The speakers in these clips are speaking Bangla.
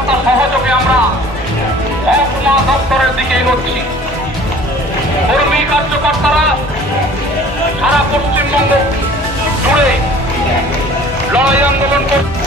নিরাপত্তা সহযোগে আমরা মহকুমা দপ্তরের দিকে এগোচ্ছি। কর্মী কার্যকর্তারা সারা পশ্চিমবঙ্গ জুড়ে লড়াই আন্দোলন করছে।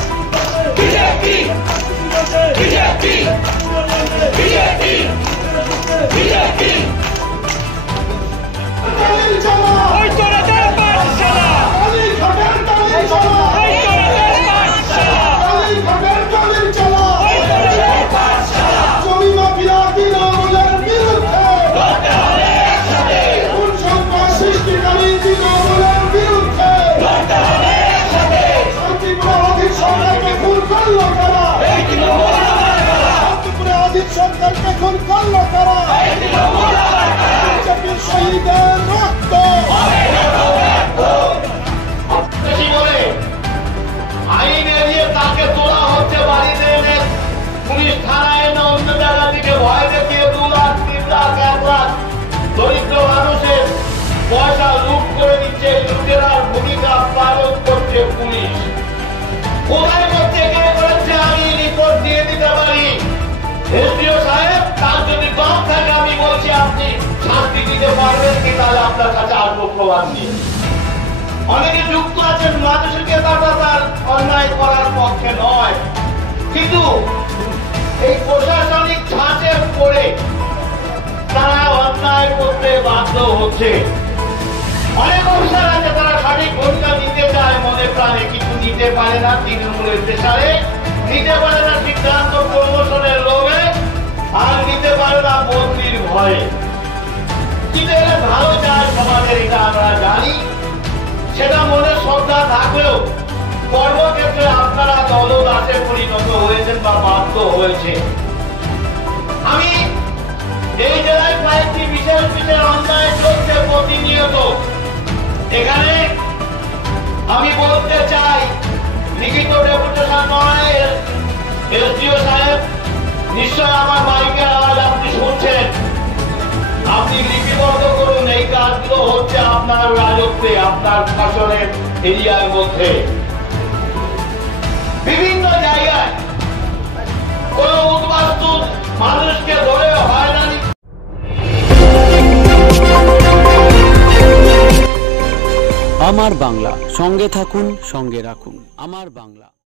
সরকারকে খুন করলো তারা বিজেপির শহীদের রক্ত বেশি বলে আইন এড়িয়ে তাকে তোলা হচ্ছে বাড়িতে এনে পুলিশ থানায় এনে অন্য জায়গা থেকে ভয় দেখিয়ে 2 লাখ 3 লাখ 1 লাখ দরিদ্র মানুষের পয়সা লুট করে দিচ্ছে। লুটেরার ভূমিকা পালন করছে পুলিশ। কোথায় করছে, কে করেছে আমি রিপোর্ট দিয়ে দিতে পারি। এসডিও সাহেব, তার যদি দম থাকে আমি বলছি আপনি শাস্তি দিতে পারবেন কি, তাহলে আপনার কাছে আসবো প্রমাণ নিয়ে। অনেকে যুক্ত আছেন মানুষকে তার অন্যায় করার পক্ষে নয়, কিন্তু এই প্রশাসনিক ছাঁচে পড়ে তারা অন্যায় করতে বাধ্য হচ্ছে। অনেক অফিসার আছে তারা সঠিক ভূমিকা নিতে চায় মনে প্রাণে, কিন্তু নিতে পারে না তৃণমূলের প্রেসারে, নিতে পারে না সিদ্ধান্ত প্রমোশনের লোভে, আর নিতে পারে না বদলির ভয়ে। কিন্তু এটা ভালো চায় সমাজের, এটা আমরা জানি। সেটা মনে শ্রদ্ধা থাকলেও কর্মক্ষেত্রে আপনারা দলদাসে পরিণত হয়েছেন বা বাধ্য হয়েছে। আমি এই জেলায় কয়েকটি বিশেষ বিশেষ অন্যায় চলছে প্রতিনিয়ত। এখানে আমি বলতে চাই, লিখিত ডেপুটেশন নয়, এসডিও সাহেব নিশ্চয় আমার মাইকের আওয়াজ আপনি শুনছেন, আপনি লিপিবদ্ধ করুন। এই কাজগুলো হচ্ছে আপনার রাজত্বে, আপনার শাসনের এরিয়ার মধ্যে বিভিন্ন জায়গায় কোন উদ্বাস্তু মানুষকে ধরে হয়রানি। আমার বাংলা, সঙ্গে থাকুন, সঙ্গে রাখুন। আমার বাংলা।